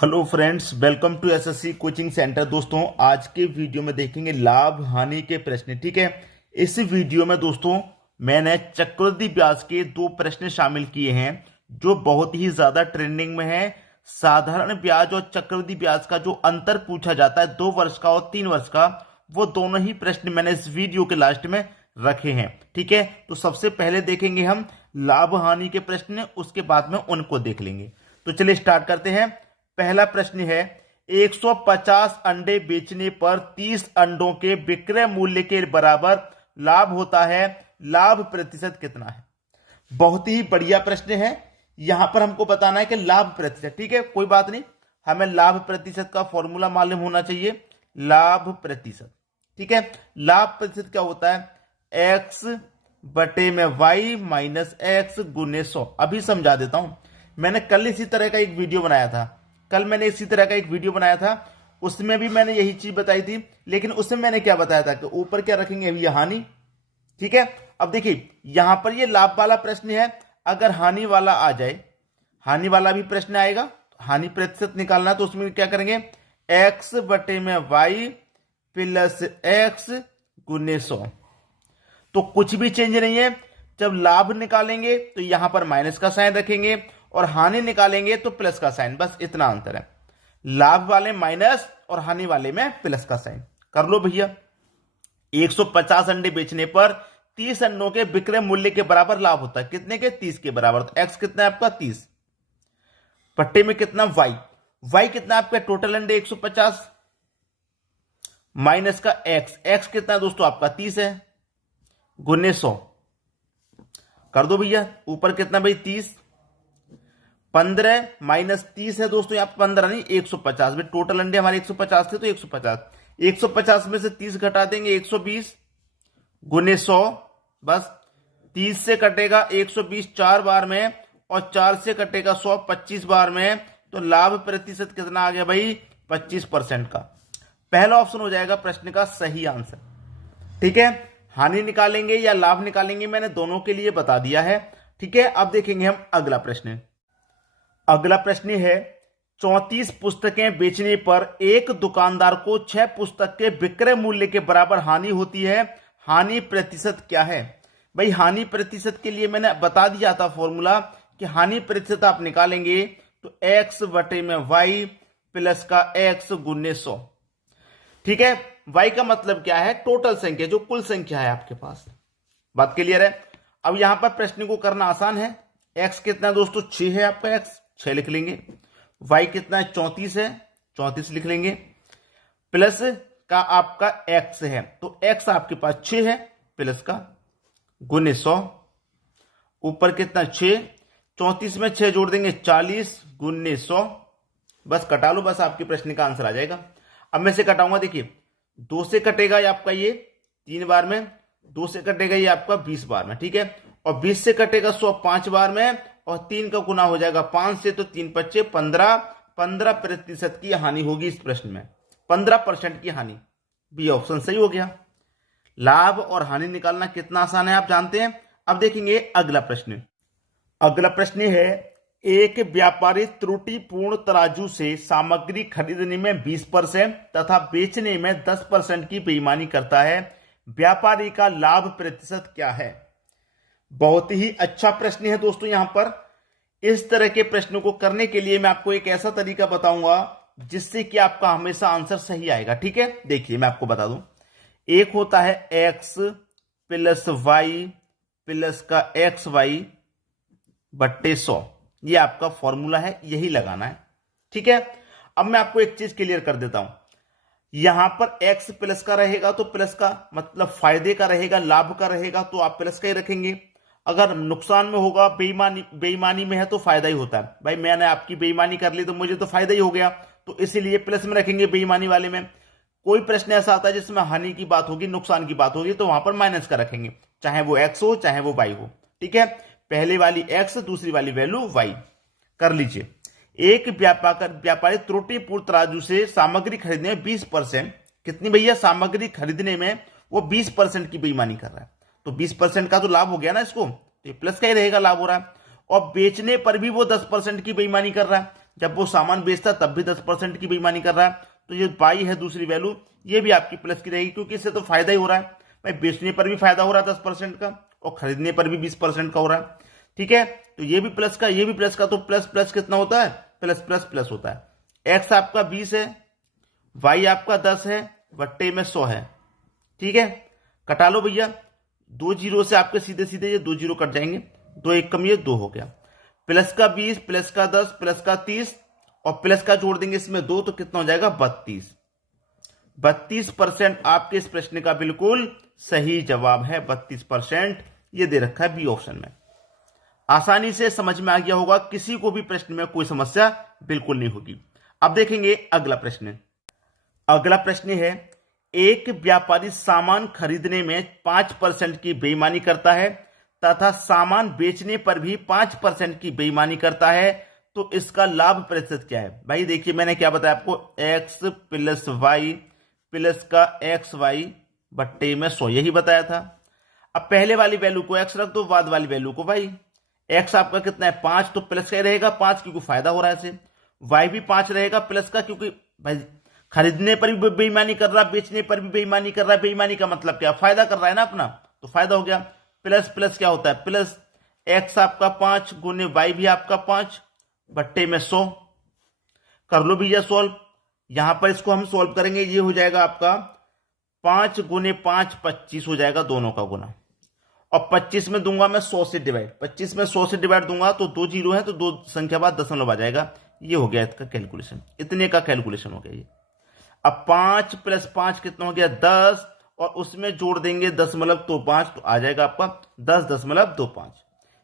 Hello friends, welcome to SSC coaching centre. दोस्तों, आज के वीडियो में देखेंगे लाभ हानि के प्रश्न। ठीक है, इस वीडियो में दोस्तों मैंने चक्रवृद्धि ब्याज के दो प्रश्न शामिल किए हैं जो बहुत ही ज्यादा ट्रेंडिंग में है। साधारण ब्याज और चक्रवृद्धि ब्याज का जो अंतर पूछा जाता है 2 वर्ष का और 3 वर्ष का, वो दोनों ही प्रश्न मैंने इस वीडियो के लास्ट में रखे हैं। ठीक है, तो सबसे पहले देखेंगे हम लाभ हानि के प्रश्न, उसके बाद में उनको देख लेंगे। तो चलिए स्टार्ट करते हैं। पहला प्रश्न है, 150 अंडे बेचने पर 30 अंडों के विक्रय मूल्य के बराबर लाभ होता है। लाभ प्रतिशत कितना है? बहुत ही बढ़िया प्रश्न है। यहां पर हमको बताना है कि लाभ प्रतिशत। ठीक है, कोई बात नहीं, हमें लाभ प्रतिशत का फॉर्मूला मालूम होना चाहिए। लाभ प्रतिशत, ठीक है, लाभ प्रतिशत क्या होता है? एक्स बटे में वाई माइनस एक्स गुने 100। अभी समझा देता हूं। मैंने कल इसी तरह का एक वीडियो बनाया था, उसमें भी मैंने यही चीज बताई थी, लेकिन उसमें मैंने क्या बताया था कि ऊपर क्या रखेंगे? अभी हानि। ठीक है, अब देखिए यहां पर ये लाभ वाला प्रश्न है, अगर हानि वाला आ जाए, हानि वाला भी प्रश्न आएगा, हानि प्रतिशत निकालना, तो उसमें क्या करेंगे? एक्स बटे में वाई प्लस एक्स गुने 100। तो कुछ भी चेंज नहीं है। जब लाभ निकालेंगे तो यहां पर माइनस का साइन रखेंगे और हानि निकालेंगे तो प्लस का साइन, बस इतना अंतर है। लाभ वाले माइनस और हानि वाले में प्लस का साइन। कर लो भैया। 150 अंडे बेचने पर 30 अंडों के विक्रय मूल्य के बराबर लाभ होता है। कितने के? 30 के बराबर। तो एक्स कितना है आपका? 30 पट्टे में कितना? वाई। वाई कितना आपका? टोटल अंडे 150 माइनस का एक्स। एक्स कितना है दोस्तों आपका? 30 है गुने 100। कर दो भैया। ऊपर कितना भाई? 30। 15 माइनस 30 है दोस्तों, यहां 15 नहीं 150 में। टोटल अंडे हमारे 150 थे, तो 150 में से 30 घटा देंगे, 120 गुने 100। बस 30 से कटेगा 120 4 बार में, और 4 से कटेगा 100 25 बार में। तो लाभ प्रतिशत कितना आ गया भाई? 25% का। पहला ऑप्शन हो जाएगा प्रश्न का सही आंसर। ठीक है, हानि निकालेंगे या लाभ निकालेंगे, मैंने दोनों के लिए बता दिया है। ठीक है, अब देखेंगे हम अगला प्रश्न। अगला प्रश्न है, 34 पुस्तकें बेचने पर एक दुकानदार को 6 पुस्तक के विक्रय मूल्य के बराबर हानि होती है। हानि प्रतिशत क्या है? भाई हानि प्रतिशत के लिए मैंने बता दिया था फॉर्मूला कि हानि प्रतिशत आप निकालेंगे तो एक्स बटे में वाई प्लस का एक्स गुने 100। ठीक है, वाई का मतलब क्या है? टोटल संख्या, जो कुल संख्या है आपके पास। बात क्लियर है? अब यहां पर प्रश्न को करना आसान है। एक्स कितना दोस्तों? 6 है आपका, एक्स 6 लिख लेंगे। वाई कितना है? 34 है, 34 लिख लेंगे। प्लस का आपका एक्स है, तो एक्स आपके पास 6 है, प्लस का गुने 100। ऊपर कितना? 6। 34 में 6 जोड़ देंगे, 40 गुने 100। बस कटा लो, बस आपके प्रश्न का आंसर आ जाएगा। अब मैं से कटाऊंगा, देखिए 2 से कटेगा ये आपका ये 3 बार में, 2 से कटेगा ये आपका 20 बार में। ठीक है, और 20 से कटेगा 100 5 बार में, और 3 का गुना हो जाएगा 5 से, तो 3 पच्चे 15। 15% की हानि होगी इस प्रश्न में, 15% की हानि। बी ऑप्शन सही हो गया। लाभ और हानि निकालना कितना आसान है आप जानते हैं। अब देखेंगे अगला प्रश्न। अगला प्रश्न है, एक व्यापारी त्रुटिपूर्ण तराजू से सामग्री खरीदने में 20% तथा बेचने में 10% की बेईमानी करता है। व्यापारी का लाभ प्रतिशत क्या है? बहुत ही अच्छा प्रश्न है दोस्तों। यहां पर इस तरह के प्रश्नों को करने के लिए मैं आपको एक ऐसा तरीका बताऊंगा जिससे कि आपका हमेशा आंसर सही आएगा। ठीक है, देखिए मैं आपको बता दूं। एक होता है एक्स प्लस वाई प्लस का एक्स वाई बट्टे 100। ये आपका फॉर्मूला है, यही लगाना है। ठीक है, अब मैं आपको एक चीज क्लियर कर देता हूं। यहां पर x प्लस का रहेगा तो प्लस का मतलब फायदे का रहेगा, लाभ का रहेगा तो आप प्लस का ही रखेंगे। अगर नुकसान में होगा, बेईमानी में है तो फायदा ही होता है। भाई मैंने आपकी बेईमानी कर ली तो मुझे तो फायदा ही हो गया, तो इसीलिए प्लस में रखेंगे बेईमानी वाले में। कोई प्रश्न ऐसा आता है जिसमें हानि की बात होगी, नुकसान की बात होगी, तो वहां पर माइनस का रखेंगे, चाहे वो x हो चाहे वो y हो। ठीक है, पहले वाली x, दूसरी वाली वैल्यू y। कर लीजिए। एक व्यापारी त्रुटिपूर्ण तराजू से सामग्री खरीदने में 20%, कितनी भैया? सामग्री खरीदने में वो 20% की बेईमानी कर रहा है, तो 20% का तो लाभ हो गया ना इसको, तो ये प्लस का ही रहेगा, लाभ हो रहा है। और बेचने पर भी वो 10% की बेईमानी कर रहा है। जब वो सामान बेचता तब भी 10% की बेईमानी कर रहा है। तो ये बाई है दूसरी वैल्यू, ये भी आपकी प्लस की रहेगी, क्योंकि इससे तो फायदा ही हो रहा है भाई, बेचने पर भी फायदा हो रहा है 10% का और खरीदने पर भी 20% का हो रहा है। ठीक है, तो ये भी प्लस का, ये भी प्लस का, तो प्लस प्लस कितना होता है, प्लस प्लस प्लस होता है। एक्स आपका 20 है, वाई आपका 10 है, बट्टे में 100 है। ठीक है, कटा लो भैया, 2 जीरो से आपके सीधे सीधे ये 2 जीरो कट जाएंगे, 2 एक कम, ये 2 हो गया। प्लस का 20, प्लस का 10, प्लस का 30 और प्लस का जोड़ देंगे इसमें 2, तो कितना हो जाएगा 32। 32% आपके इस प्रश्न का बिल्कुल सही जवाब है, 32% ये दे रखा है बी ऑप्शन में। आसानी से समझ में आ गया होगा, किसी को भी प्रश्न में कोई समस्या बिल्कुल नहीं होगी। अब देखेंगे अगला प्रश्न। अगला प्रश्न है, एक व्यापारी सामान खरीदने में 5% की बेईमानी करता है तथा सामान बेचने पर भी 5% की बेईमानी करता है, तो इसका लाभ प्रतिशत क्या है। भाई देखिए, मैंने क्या बताया आपको, x प्लस वाई प्लस का एक्स वाई बट्टे में 100, यही बताया था। अब पहले वाली वैल्यू को x रख दो, बाद वाली वैल्यू को y। x आपका कितना है 5, तो प्लस का रहेगा 5, क्योंकि फायदा हो रहा है इसे। y भी 5 रहेगा प्लस का, क्योंकि भाई खरीदने पर भी बेईमानी कर रहा है, बेचने पर भी बेईमानी कर रहा है। बेईमानी का मतलब क्या, फायदा कर रहा है ना अपना, तो फायदा हो गया। प्लस प्लस क्या होता है, प्लस x आपका 5 गुने y भी आपका 5 बट्टे में 100। कर लो भैया सॉल्व, यहां पर इसको हम सॉल्व करेंगे, ये हो जाएगा आपका 5 गुने 5 25 हो जाएगा, दोनों का गुना, और 25 में दूंगा मैं 100 से डिवाइड, 25 में 100 से डिवाइड दूंगा तो 2 जीरो है, तो 2 संख्या बाद दशमलव आ जाएगा। ये हो गया इसका कैलकुलेशन, इतने का कैलकुलेशन हो गया ये। अब 5 प्लस 5 कितना हो गया 10, और उसमें जोड़ देंगे दशमलव तो 5, तो आ जाएगा आपका 10.25।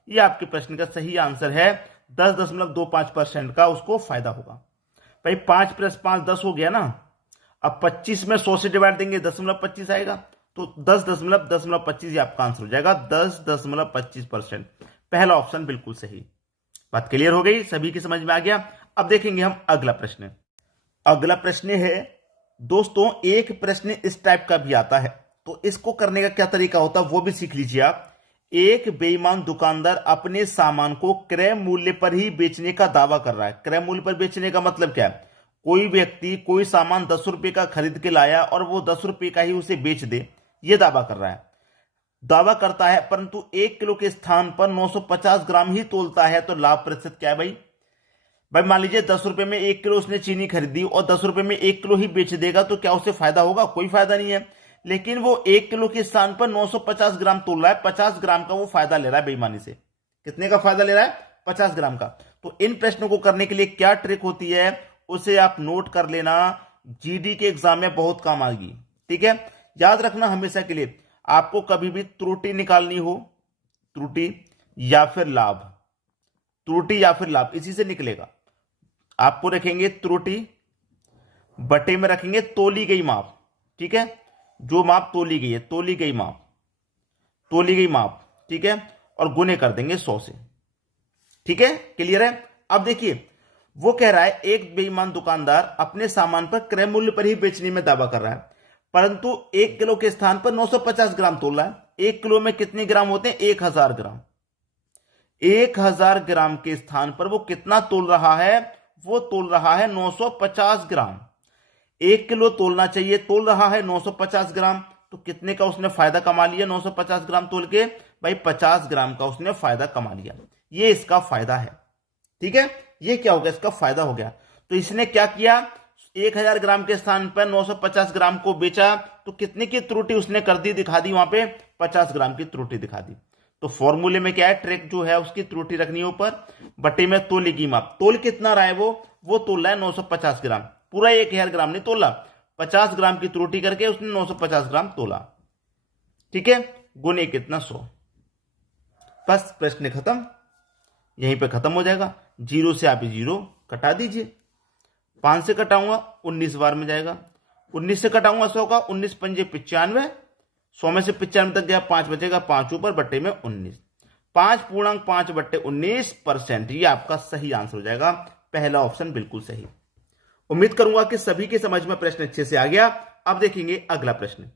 ये आपके प्रश्न का सही आंसर है, 10.25% का उसको फायदा होगा। भाई 5 प्लस 5 10 हो गया ना, अब 25 में 100 से डिवाइड देंगे 10.25 आएगा, तो 10.25 ये आपका आंसर हो जाएगा, 10.25%। पहला ऑप्शन बिल्कुल सही। बात क्लियर हो गई, सभी की समझ में आ गया। अब देखेंगे हम अगला प्रश्न। अगला प्रश्न है दोस्तों, एक प्रश्न इस टाइप का भी आता है, तो इसको करने का क्या तरीका होता है वो भी सीख लीजिए आप। एक बेईमान दुकानदार अपने सामान को क्रय मूल्य पर ही बेचने का दावा कर रहा है। क्रय मूल्य पर बेचने का मतलब क्या है, कोई व्यक्ति कोई सामान 10 रुपए का खरीद के लाया और वो 10 रुपए का ही उसे बेच दे, ये दावा कर रहा है, दावा करता है, परंतु 1 किलो के स्थान पर 950 ग्राम ही तोलता है, तो लाभ प्रतिशत क्या है भाई। भाई मान लीजिए 10 रुपए में 1 किलो उसने चीनी खरीदी और 10 रुपए में 1 किलो ही बेच देगा, तो क्या उसे फायदा होगा, कोई फायदा नहीं है। लेकिन वो 1 किलो के स्थान पर 950 ग्राम तोल रहा है, 50 ग्राम का वो फायदा ले रहा है बेईमानी से। कितने का फायदा ले रहा है, 50 ग्राम का। तो इन प्रश्नों को करने के लिए क्या ट्रिक होती है, उसे आप नोट कर लेना, जीडी के एग्जाम में बहुत काम आएगी। ठीक है, याद रखना हमेशा के लिए, आपको कभी भी त्रुटि निकालनी हो, त्रुटि या फिर लाभ, त्रुटि या फिर लाभ इसी से निकलेगा। आपको रखेंगे त्रुटि, बटे में रखेंगे तोली गई माप। ठीक है, जो माप तोली गई है, तोली गई माप, तोली गई माप। ठीक है, और गुने कर देंगे 100 से। ठीक है, क्लियर है। अब देखिए, वो कह रहा है एक बेईमान दुकानदार अपने सामान पर क्रय मूल्य पर ही बेचने में दावा कर रहा है, परंतु 1 किलो के स्थान पर 950 ग्राम तोल रहा है। 1 किलो में कितने ग्राम होते हैं, 1000 ग्राम। 1000 ग्राम के स्थान पर वो कितना तोल रहा है, वो तोल रहा है 950 ग्राम। 1 किलो तोलना चाहिए, तोल रहा है 950 ग्राम, तो कितने का उसने फायदा कमा लिया 950 ग्राम तोल के, भाई 50 ग्राम का उसने फायदा कमा लिया। ये इसका फायदा है। ठीक है, ये क्या हो गया, इसका फायदा हो गया। तो इसने क्या किया, 1000 ग्राम के स्थान पर 950 ग्राम को बेचा, तो कितने की त्रुटि उसने कर दी, दिखा दी वहां पे 50 ग्राम की त्रुटि दिखा दी। तो फॉर्मूले में क्या है, ट्रिक जो है उसकी त्रुटि रखनी है ऊपर, बटे में तोले की माप। तोल कितना रहा है वो तोल रहा है 950 ग्राम, पूरा 1000 ग्राम नहीं तोला, 50 ग्राम की त्रुटि करके उसने 950 ग्राम तोला। ठीक है, गुने कितना 100। बस प्रश्न खत्म, यहीं पे खत्म हो जाएगा। 0 से आप 0 कटा दीजिए, 5 से कटाऊंगा 19 बार में जाएगा, 19 से कटाऊंगा 100 का, 19 पंजे 95, 100 में से 95 तक गया, 5 बचेगा, 5 ऊपर बट्टे में 19, 5.5 बट्टे 19%। ये आपका सही आंसर हो जाएगा, पहला ऑप्शन बिल्कुल सही। उम्मीद करूंगा कि सभी के समझ में प्रश्न अच्छे से आ गया। अब देखेंगे अगला प्रश्न।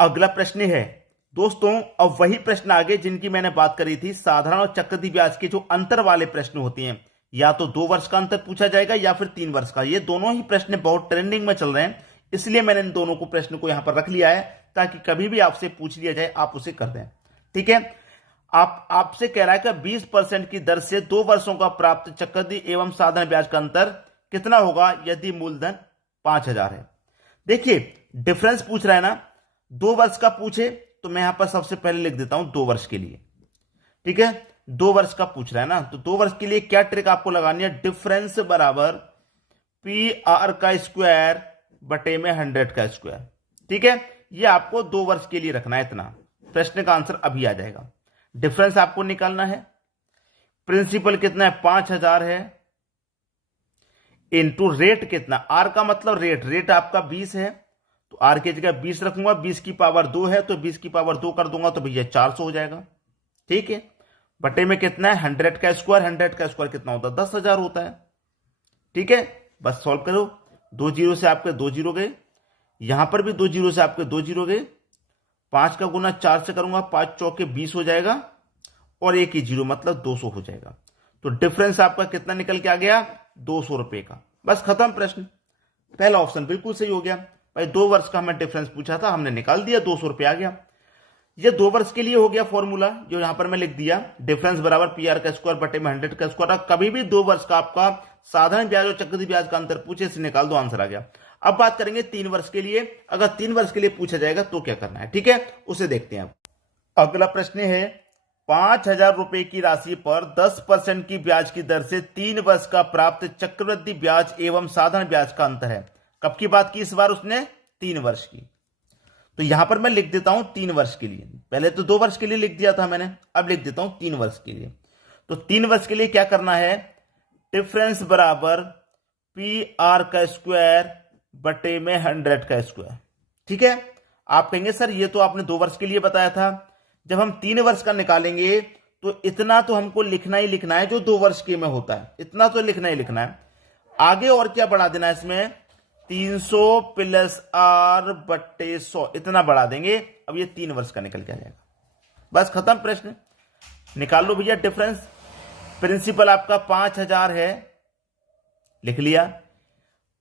अगला प्रश्न है दोस्तों, अब वही प्रश्न आगे जिनकी मैंने बात करी थी, साधारण और चक्रवृद्धि ब्याज के जो अंतर वाले प्रश्न होते हैं, या तो 2 वर्ष का अंतर पूछा जाएगा या फिर 3 वर्ष का। ये दोनों ही प्रश्न बहुत ट्रेंडिंग में चल रहे हैं, इसलिए मैंने इन दोनों को प्रश्न को यहां पर रख लिया है ताकि कभी भी आपसे पूछ लिया जाए आप उसे कर दें। ठीक है, आपसे कह रहा है कि 20% की दर से 2 वर्षों का प्राप्त चक्रवृद्धि एवं साधारण ब्याज का अंतर कितना होगा यदि मूलधन 5,000 है। देखिए डिफरेंस पूछ रहा है ना, 2 वर्ष का पूछे तो मैं यहां पर सबसे पहले लिख देता हूं 2 वर्ष के लिए। ठीक है, 2 वर्ष का पूछ रहा है ना, तो 2 वर्ष के लिए क्या ट्रिक आपको लगानी है, डिफरेंस बराबर पी आर का स्क्वायर बटे में 100 का स्क्वायर। ठीक है, ये आपको 2 वर्ष के लिए रखना है, इतना प्रश्न का आंसर अभी आ जाएगा। डिफरेंस आपको निकालना है, प्रिंसिपल कितना है 5,000 है, इनटू रेट कितना, आर का मतलब रेट आपका 20 है तो आर की जगह 20 रखूंगा, 20 की पावर 2 है तो 20 की पावर 2 कर दूंगा तो भैया 400 हो जाएगा। ठीक है, बटे में कितना है 100 का स्क्वायर, 100 का स्क्वायर कितना होता है 10,000 होता है। ठीक है, बस सॉल्व करो, 2 जीरो से आपके 2 जीरो गए, यहां पर भी 2 जीरो से आपके 2 जीरो गए, 5 का गुना 4 से करूंगा, 5 चौके 20 हो जाएगा और 1 ही जीरो मतलब 200 हो जाएगा। तो डिफरेंस आपका कितना निकल के आ गया 200 रुपए का। बस खत्म प्रश्न, पहला ऑप्शन बिल्कुल सही हो गया भाई। 2 वर्ष का हमें डिफरेंस पूछा था, हमने निकाल दिया, 200 रुपए आ गया। ये 2 वर्ष के लिए हो गया फॉर्मूला जो यहां पर मैं लिख दिया, डिफरेंस बराबर पी आर का स्क्वायर बटे में 100 का स्क्वायर। कभी भी 2 वर्ष का आपका साधारण ब्याज और चक्रवृद्धि ब्याज का अंतर पूछे, इसे निकाल दो, आंसर आ गया। अब बात करेंगे 3 वर्ष के लिए, अगर 3 वर्ष के लिए पूछा जाएगा तो क्या करना है। ठीक है, उसे देखते हैं। अगला प्रश्न है 5,000 रुपए की राशि पर 10% की ब्याज की दर से 3 वर्ष का प्राप्त चक्रवृद्धि ब्याज एवं साधारण ब्याज का अंतर है। कब की बात की इस बार उसने, 3 वर्ष की। तो यहां पर मैं लिख देता हूं 3 वर्ष के लिए, पहले तो 2 वर्ष के लिए लिख दिया था मैंने, अब लिख देता हूं 3 वर्ष के लिए। तो 3 वर्ष के लिए क्या करना है, डिफरेंस बराबर पी आर का स्क्वायर बटे में 100 का स्क्वायर। ठीक है, आप कहेंगे सर ये तो आपने 2 वर्ष के लिए बताया था, जब हम 3 वर्ष का निकालेंगे तो इतना तो हमको लिखना ही लिखना है जो 2 वर्ष के में होता है, इतना तो लिखना ही लिखना है। आगे और क्या बढ़ा देना है इसमें, 300 प्लस आर बट्टे 100 इतना बढ़ा देंगे। अब ये 3 वर्ष का निकल के आ जाएगा, बस खत्म प्रश्न। निकाल लो भैया डिफरेंस, प्रिंसिपल आपका 5,000 है, लिख लिया,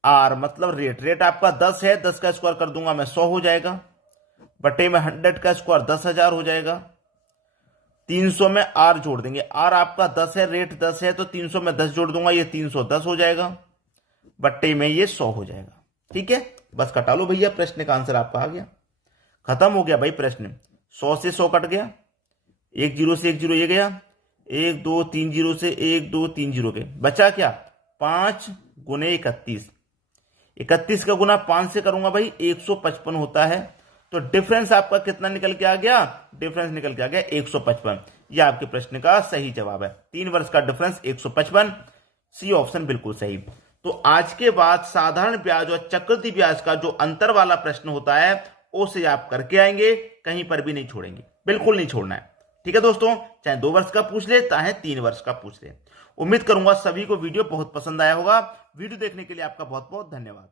आर मतलब रेट आपका 10 है, 10 का स्क्वायर कर दूंगा मैं 100 हो जाएगा, बटे में 100 का स्क्वायर 10,000 हो जाएगा। 300 में आर जोड़ देंगे, आर आपका 10 है, रेट 10 है तो 300 में 10 जोड़ दूंगा, ये 310 हो जाएगा, बट्टे में ये 100 हो जाएगा। ठीक है, बस कटा लो भैया, प्रश्न का आंसर आपका आ गया, खत्म हो गया भाई प्रश्न। 100 से 100 कट गया, 1 जीरो से 1 जीरो ये गया, 1 2 3 जीरो से 1 2 3 जीरो गए, बचा क्या 5 गुने 31, 31 का गुना 5 से करूंगा भाई 155 होता है। तो डिफरेंस आपका कितना निकल के आ गया, डिफरेंस निकल के आ गया 155। यह आपके प्रश्न का सही जवाब है, 3 वर्ष का डिफरेंस 155, सी ऑप्शन बिल्कुल सही। तो आज के बाद साधारण ब्याज और चक्रवृद्धि ब्याज का जो अंतर वाला प्रश्न होता है उसे आप करके आएंगे, कहीं पर भी नहीं छोड़ेंगे, बिल्कुल नहीं छोड़ना है। ठीक है दोस्तों, चाहे 2 वर्ष का पूछ ले चाहे 3 वर्ष का पूछ ले। उम्मीद करूंगा सभी को वीडियो बहुत पसंद आया होगा। वीडियो देखने के लिए आपका बहुत बहुत धन्यवाद।